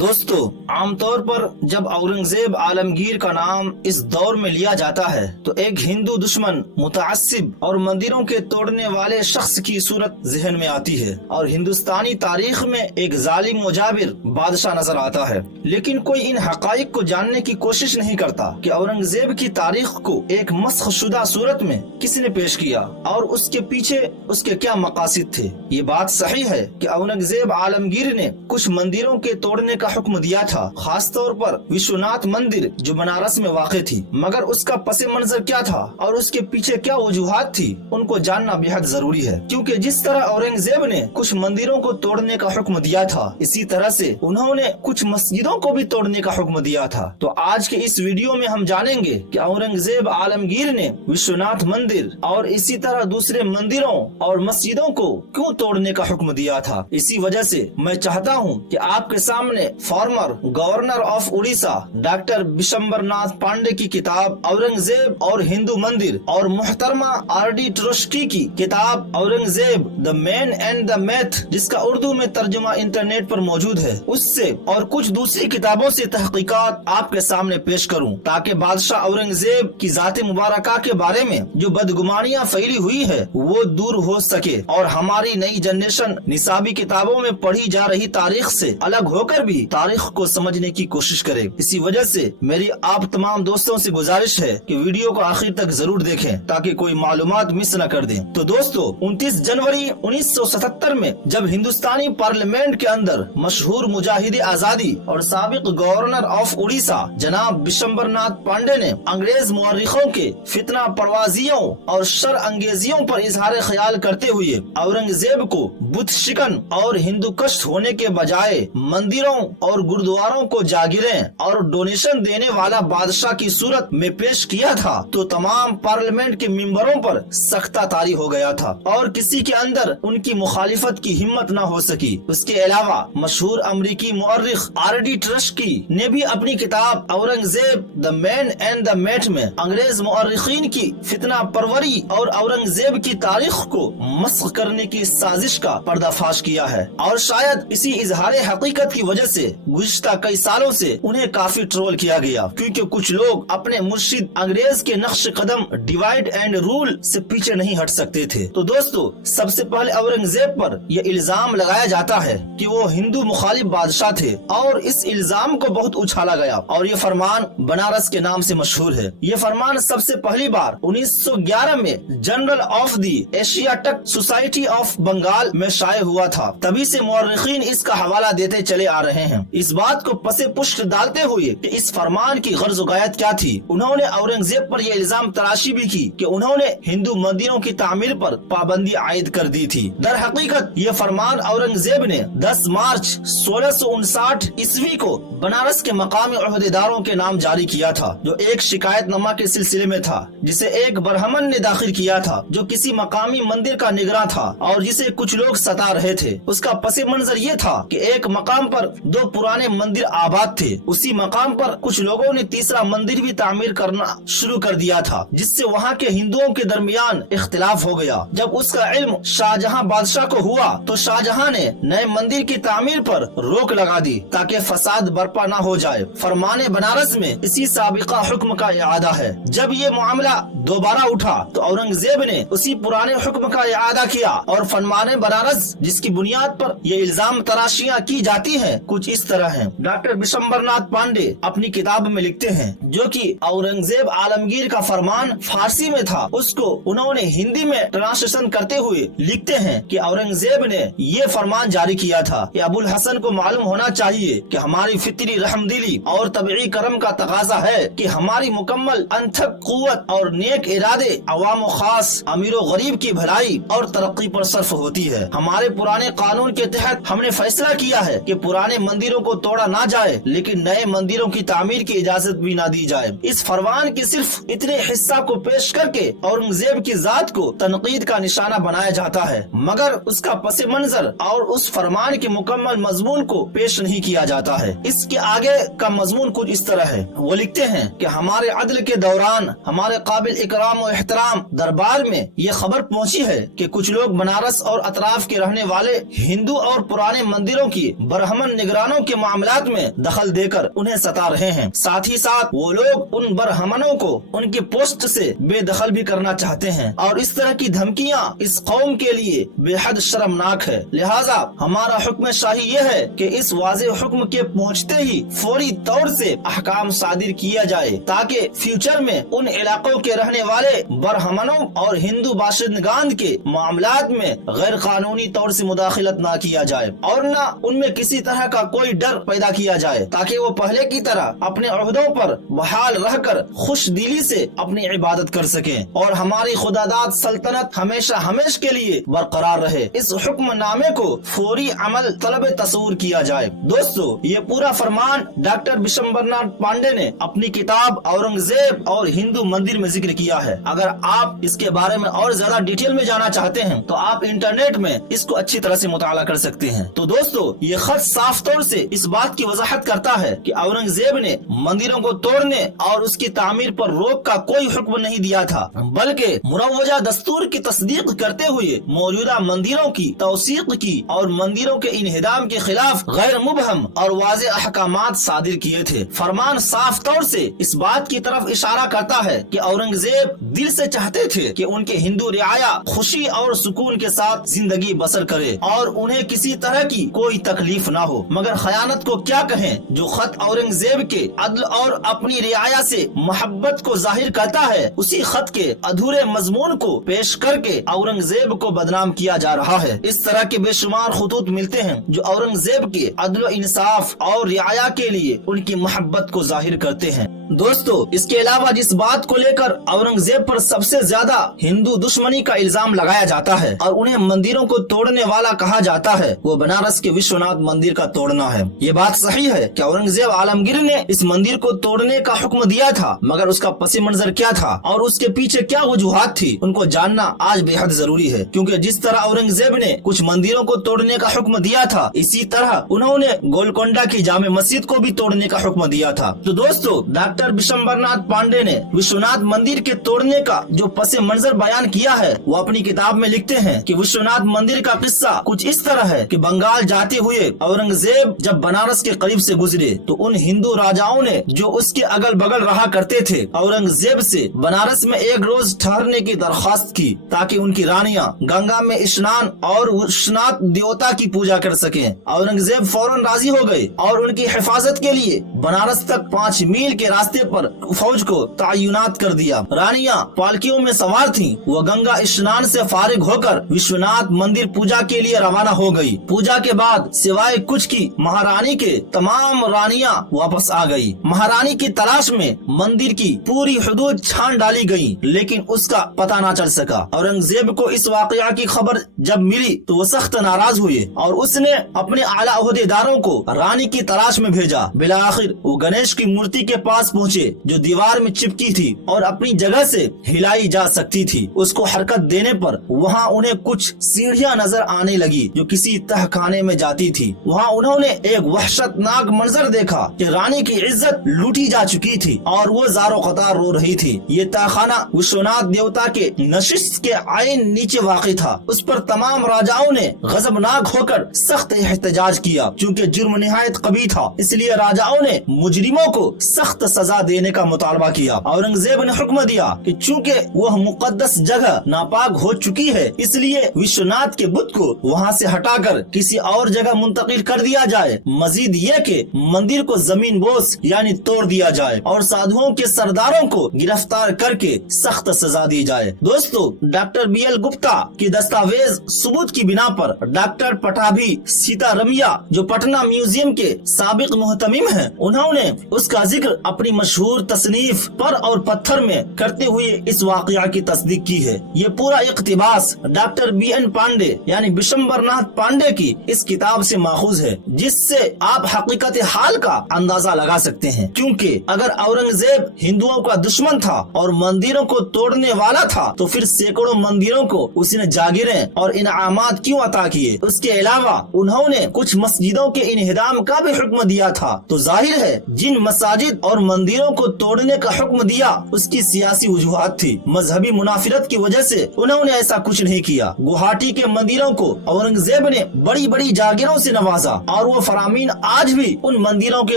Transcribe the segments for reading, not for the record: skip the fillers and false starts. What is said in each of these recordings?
दोस्तों, आमतौर पर जब औरंगजेब आलमगीर का नाम इस दौर में लिया जाता है तो एक हिंदू दुश्मन, मुतअस्सिब और मंदिरों के तोड़ने वाले शख्स की सूरत जहन में आती है और हिंदुस्तानी तारीख में एक जालिम मुजाबिर बादशाह नजर आता है। लेकिन कोई इन हकाइक को जानने की कोशिश नहीं करता कि औरंगजेब की तारीख को एक मस्खशुदा सूरत में किसने पेश किया और उसके पीछे उसके क्या मकासिद थे। ये बात सही है कि औरंगजेब आलमगीर ने कुछ मंदिरों के तोड़ने का हुक्म दिया था, खास तौर पर विश्वनाथ मंदिर जो बनारस में वाक़ थी। मगर उसका पस मंजर क्या था और उसके पीछे क्या वजूहात थी, उनको जानना बेहद जरूरी है, क्योंकि जिस तरह औरंगजेब ने कुछ मंदिरों को तोड़ने का हुक्म दिया था, इसी तरह से उन्होंने कुछ मस्जिदों को भी तोड़ने का हुक्म दिया था। तो आज के इस वीडियो में हम जानेंगे कि औरंगजेब आलमगीर ने विश्वनाथ मंदिर और इसी तरह दूसरे मंदिरों और मस्जिदों को क्यों तोड़ने का हुक्म दिया था। इसी वजह से मैं चाहता हूं कि आपके सामने former governor of Orissa doctor Bishambarnath Pande की किताब औरंगजेब और हिंदू मंदिर और मुहतरमा आर.डी. ट्रस्की की किताब Aurangzeb the man and the math, जिसका उर्दू में तर्जुमा इंटरनेट पर मौजूद है, उससे और कुछ दूसरी किताबों से तहकीकात आपके सामने पेश करूं, ताकि बादशाह औरंगजेब की जात मुबारका के बारे में जो बदगुमानियां फैली हुई है वो दूर हो सके और हमारी नई जनरेशन निसाबी किताबों में पढ़ी जा रही तारीख से अलग होकर भी तारीख को समझने की कोशिश करे। इसी वजह से मेरी आप तमाम दोस्तों से गुजारिश है कि वीडियो को आखिर तक जरूर देखें ताकि कोई मालूमात मिस न कर दें। तो दोस्तों, 29 जनवरी 1977 में जब हिंदुस्तानी पार्लियामेंट के अंदर मशहूर मुजाहिद आजादी और साबिक गवर्नर ऑफ उड़ीसा जनाब बिशंबरनाथ पांडे ने अंग्रेज मुअर्रिखों के फितना परवाजियों और शर अंगेजियों पर इजहार ख्याल करते हुए औरंगजेब को बुत शिकन और हिंदू कश होने के बजाय मंदिरों और गुरुद्वारों को जागीरें और डोनेशन देने वाला बादशाह की सूरत में पेश किया था, तो तमाम पार्लियामेंट के मेंबरों पर सख्ता तारी हो गया था और किसी के अंदर उनकी मुखालिफत की हिम्मत न हो सकी। उसके अलावा मशहूर अमरीकी मुअर्रिख आर.डी. ट्रस्की ने भी अपनी किताब Aurangzeb the man and the math में अंग्रेज मुअर्रिखीन की फितना परवरी और औरंगजेब की तारीख को मस्ख करने की साजिश का पर्दाफाश किया है। और शायद इसी इजहार हकीकत की वजह से गुज़िश्ता कई सालों से उन्हें काफी ट्रोल किया गया, क्योंकि कुछ लोग अपने मुर्शिद अंग्रेज के नक्श कदम डिवाइड एंड रूल से पीछे नहीं हट सकते थे। तो दोस्तों, सबसे पहले औरंगजेब पर यह इल्जाम लगाया जाता है कि वो हिंदू मुखालिफ बादशाह थे और इस इल्जाम को बहुत उछाला गया और ये फरमान बनारस के नाम से मशहूर है। ये फरमान सबसे पहली बार 1911 में journal of the Asiatic Society of Bengal में शाये हुआ था। तभी से मुअर्रिखीन इसका हवाला देते चले आ रहे हैं। इस बात को पसे पुष्ट डालते हुए कि इस फरमान की गर्ज गायत क्या थी, उन्होंने औरंगजेब पर यह इल्जाम तराशी भी की कि उन्होंने हिंदू मंदिरों की तामीर पर पाबंदी आयद कर दी थी। दर हकीकत ये फरमान औरंगजेब ने 10 मार्च 1659 ईस्वी को बनारस के मकामी अहदेदारों के नाम जारी किया था, जो एक शिकायतनामा के सिलसिले में था जिसे एक बरहमन ने दाखिल किया था, जो किसी मकामी मंदिर का निगरान था और जिसे कुछ लोग सता रहे थे। उसका पस मंजर ये था कि एक मकाम पर 2 पुराने मंदिर आबाद थे। उसी मकाम पर कुछ लोगों ने तीसरा मंदिर भी तामीर करना शुरू कर दिया था, जिससे वहाँ के हिंदुओं के दरमियान इख्तिलाफ हो गया। जब उसका इल्म शाहजहां बादशाह को हुआ तो शाहजहां ने नए मंदिर की तामीर पर रोक लगा दी ताकि फसाद बर्पा न हो जाए। फरमाने बनारस में इसी साबिका हुक्म का इआदा है। जब ये मामला दोबारा उठा तो औरंगजेब ने उसी पुराने हुक्म का इआदा किया और फरमाने बनारस, जिसकी बुनियाद पर ये इल्जाम तराशियां की जाती हैं, कुछ इस तरह हैं। डॉक्टर बिशंबरनाथ पांडे अपनी किताब में लिखते हैं जो कि औरंगजेब आलमगीर का फरमान फारसी में था, उसको उन्होंने हिंदी में ट्रांसलेशन करते हुए लिखते हैं कि औरंगजेब ने ये फरमान जारी किया था कि अबुल हसन को मालूम होना चाहिए कि हमारी फितरी रहमदिली और तबई करम का तकाजा है कि हमारी मुकम्मल अनथक कुव्वत और नेक इरादे अवाम खास अमीर गरीब की भलाई और तरक्की पर सर्फ होती है। हमारे पुराने कानून के तहत हमने फैसला किया है कि पुराने मंदिरों को तोड़ा ना जाए, लेकिन नए मंदिरों की तामीर की इजाजत भी ना दी जाए। इस फरमान के सिर्फ इतने हिस्सा को पेश करके औरंगजेब की जात को तनकीद का निशाना बनाया जाता है, मगर उसका पस मंजर और उस फरमान के मुकम्मल मजमून को पेश नहीं किया जाता है। इसके आगे का मजमून कुछ इस तरह है। वो लिखते हैं कि हमारे अदल के दौरान हमारे काबिल इकराम और एहतराम दरबार में ये खबर पहुंची है कि कुछ लोग बनारस और अतराफ के रहने वाले हिंदू और पुराने मंदिरों की बरहमन निगरानों के मामलात में दखल देकर उन्हें सता रहे हैं। साथ ही साथ वो लोग उन बरहमनों को उनके पोस्ट से बेदखल भी करना चाहते हैं और इस तरह की धमकियां इस कौम के लिए बेहद शर्मनाक है। लिहाजा हमारा हुक्म शाही ये है कि इस वाज़ेह हुक्म के पहुंचते ही फौरी तौर से अहकाम सादिर किया जाए ताकि फ्यूचर में उन इलाकों के रहने वाले बरहमनों और हिंदू बाशिंदगान के मामलात में गैर कानूनी तौर से मुदाखलत ना किया जाए और न उनमें किसी तरह का कोई डर पैदा किया जाए ताकि वो पहले की तरह अपने अहदों पर बहाल रहकर खुश दिली से अपनी इबादत कर सकें और हमारी खुदादाद सल्तनत हमेशा हमेश के लिए बरकरार रहे। इस हुक्म नामे को फौरी अमल तलब तस्वूर किया जाए। दोस्तों, ये पूरा फरमान डॉक्टर बिशंबरनाथ पांडे ने अपनी किताब औरंगजेब और हिंदू मंदिर में जिक्र किया है। अगर आप इसके बारे में और ज्यादा डिटेल में जाना चाहते हैं तो आप इंटरनेट में इसको अच्छी तरह से मुताला कर सकते हैं। तो दोस्तों, ये खत साफ तौर से इस बात की वजाहत करता है कि औरंगजेब ने मंदिरों को तोड़ने और उसकी तामीर पर रोक का कोई हुक्म नहीं दिया था, बल्कि मुरव्वजा दस्तूर की तस्दीक करते हुए मौजूदा मंदिरों की तौसीक की और मंदिरों के इन्हिदाम के खिलाफ गैर मुबहम और वाज़े अहकामात सादिर किए थे। फरमान साफ तौर से इस बात की तरफ इशारा करता है कि औरंगजेब दिल से चाहते थे कि उनके हिंदू रियाया खुशी और सुकून के साथ जिंदगी बसर करे और उन्हें किसी तरह की कोई तकलीफ ना हो। मगर खयानत को क्या कहें, जो खत औरंगजेब के अदल और अपनी रियाया से मोहब्बत को जाहिर करता है, उसी खत के अधूरे मजमून को पेश करके औरंगजेब को बदनाम किया जा रहा है। इस तरह के बेशुमार खुतूत मिलते हैं जो औरंगजेब के अदल इंसाफ और रियाया के लिए उनकी मोहब्बत को जाहिर करते हैं। दोस्तों, इसके अलावा जिस बात को लेकर औरंगजेब पर सबसे ज्यादा हिंदू दुश्मनी का इल्जाम लगाया जाता है और उन्हें मंदिरों को तोड़ने वाला कहा जाता है, वो बनारस के विश्वनाथ मंदिर का तोड़ना है। ये बात सही है कि औरंगजेब आलमगीर ने इस मंदिर को तोड़ने का हुक्म दिया था, मगर उसका पस मंजर क्या था और उसके पीछे क्या वजूहात थी, उनको जानना आज बेहद जरूरी है। क्योंकि जिस तरह औरंगजेब ने कुछ मंदिरों को तोड़ने का हुक्म दिया था, इसी तरह उन्होंने गोलकोंडा की जामे मस्जिद को भी तोड़ने का हुक्म दिया था। तो दोस्तों, डॉक्टर बिशंबरनाथ पांडे ने विश्वनाथ मंदिर के तोड़ने का जो पस मंजर बयान किया है, वो अपनी किताब में लिखते हैं कि विश्वनाथ मंदिर का किस्सा कुछ इस तरह है कि बंगाल जाते हुए औरंगजेब जब बनारस के करीब से गुजरे तो उन हिंदू राजाओं ने जो उसके अगल बगल रहा करते थे, औरंगजेब से बनारस में एक रोज ठहरने की दरख्वास्त की ताकि उनकी रानियां गंगा में स्नान और विश्वनाथ देवता की पूजा कर सकें। औरंगजेब फौरन राजी हो गए और उनकी हिफाजत के लिए बनारस तक 5 मील के रास्ते पर फौज को तैनात कर दिया। रानियां पालकियों में सवार थीं। वो गंगा स्नान से फारिग होकर विश्वनाथ मंदिर पूजा के लिए रवाना हो गई। पूजा के बाद सिवाय कुछ की महारानी के तमाम रानियां वापस आ गई। महारानी की तलाश में मंदिर की पूरी हुदूद छान डाली गई, लेकिन उसका पता न चल सका। औरंगजेब को इस वाकया की खबर जब मिली तो वो सख्त नाराज हुए और उसने अपने आला ओहदेदारों को रानी की तलाश में भेजा। बिलाखिर वो गणेश की मूर्ति के पास पहुँचे जो दीवार में चिपकी थी और अपनी जगह से हिलाई जा सकती थी। उसको हरकत देने पर वहाँ उन्हें कुछ सीढ़ियाँ नजर आने लगी जो किसी तहखाने में जाती थी। वहाँ उन्होंने एक वहशतनाक मंजर देखा कि रानी की इज्जत लूटी जा चुकी थी और वो ज़ारो कतार रो रही थी। ये तहखाना विश्वनाथ देवता के नशिस्त के आइन नीचे वाक़ई था। उस पर तमाम राजाओं ने गजबनाक होकर सख्त एहतजाज किया। चूँकि जुर्म निहायत कबीह था, इसलिए राजाओं ने मुजरिमों को सख्त सजा देने का मुतालबा किया। औरंगजेब ने हुक्म दिया कि चूँकि वह मुकद्दस जगह नापाक हो चुकी है, इसलिए विश्वनाथ के बुत को वहाँ से हटाकर किसी और जगह मुंतकिल कर दिया जाए। मजीद ये कि मंदिर को जमीन बोस यानी तोड़ दिया जाए और साधुओं के सरदारों को गिरफ्तार करके सख्त सजा दी जाए। दोस्तों, डॉक्टर BL गुप्ता की दस्तावेज सबूत की बिना पर डॉक्टर पटाभी सीतारमैया जो पटना म्यूजियम के साबिक मुहतमिम हैं, उन्होंने उसका जिक्र अपनी मशहूर तसनीफ पर और पत्थर में करते हुए इस वाकया की तस्दीक की है। ये पूरा इक्तिबास डॉक्टर BN पांडे यानी बिशंबरनाथ पांडे की इस किताब से माखूज है, जिससे आप हकीकत हाल का अंदाजा लगा सकते हैं। क्योंकि अगर औरंगजेब हिंदुओं का दुश्मन था और मंदिरों को तोड़ने वाला था, तो फिर सैकड़ों मंदिरों को उसने जागीरें और इनामात क्यों अता किए। उसके अलावा उन्होंने कुछ मस्जिदों के इन्हिदाम का भी हुक्म दिया था। तो जाहिर है जिन मसाजिद और मंदिर मंदिरों को तोड़ने का हुक्म दिया उसकी सियासी वजूहात थी। मजहबी मुनाफिरत की वजह से उन्होंने ऐसा कुछ नहीं किया। गुवाहाटी के मंदिरों को औरंगजेब ने बड़ी बड़ी जागीरों से नवाजा और वो फरामीन आज भी उन मंदिरों के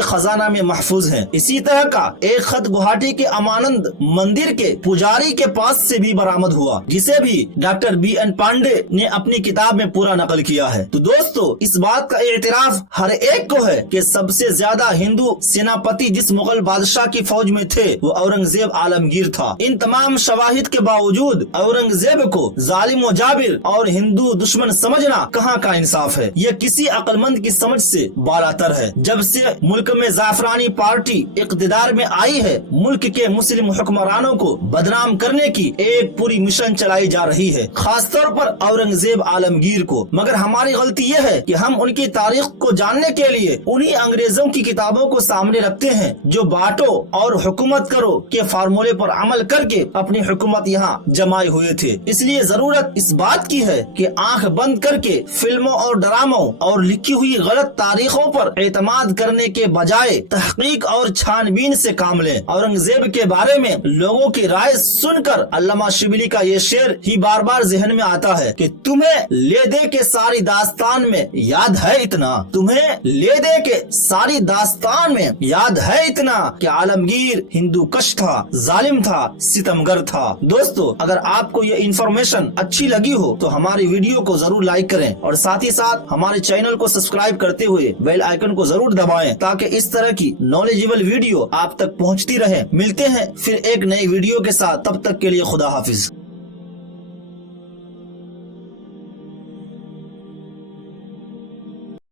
खजाना में महफूज हैं। इसी तरह का एक खत गुवाहाटी के अमानंद मंदिर के पुजारी के पास से भी बरामद हुआ, जिसे भी डॉक्टर BN पांडे ने अपनी किताब में पूरा नकल किया है। तो दोस्तों, इस बात का एतराफ हर एक को है कि सबसे ज्यादा हिंदू सेनापति जिस मुगल बादशाह की फौज में थे वो औरंगजेब आलमगीर था। इन तमाम शवाहिद के बावजूद औरंगजेब को जालिम व जाबिर और हिंदू दुश्मन समझना कहाँ का इंसाफ है। ये किसी अक्लमंद की समझ से बालातर है। जब से मुल्क में जाफरानी पार्टी इक़्तिदार में आई है, मुल्क के मुस्लिम हुक्मरानों को बदनाम करने की एक पूरी मिशन चलाई जा रही है, खास तौर पर औरंगजेब आलमगीर को। मगर हमारी गलती यह है कि हम उनकी तारीख को जानने के लिए उन्हीं अंग्रेजों की किताबों को सामने रखते हैं जो बांटो और हुकूमत करो के फार्मूले पर अमल करके अपनी हुकूमत यहाँ जमाए हुए थे। इसलिए जरूरत इस बात की है कि आंख बंद करके फिल्मों और ड्रामों और लिखी हुई गलत तारीखों पर एतमाद करने के बजाय तहकीक और छानबीन से काम लें। औरंगजेब के बारे में लोगों की राय सुनकर अल्लामा शिबली का ये शेर ही बार बार जहन में आता है कि तुम्हें ले दे के सारी दास्तान में याद है इतना, तुम्हें ले दे के सारी दास्तान में याद है इतना कि आलमगीर हिंदू कश था, जालिम था, सितमगर था। दोस्तों, अगर आपको ये इन्फॉर्मेशन अच्छी लगी हो तो हमारी वीडियो को जरूर लाइक करें और साथ ही साथ हमारे चैनल को सब्सक्राइब करते हुए बेल आइकन को जरूर दबाएं ताकि इस तरह की नॉलेजेबल वीडियो आप तक पहुंचती रहे। मिलते हैं फिर एक नई वीडियो के साथ, तब तक के लिए खुदा हाफिज।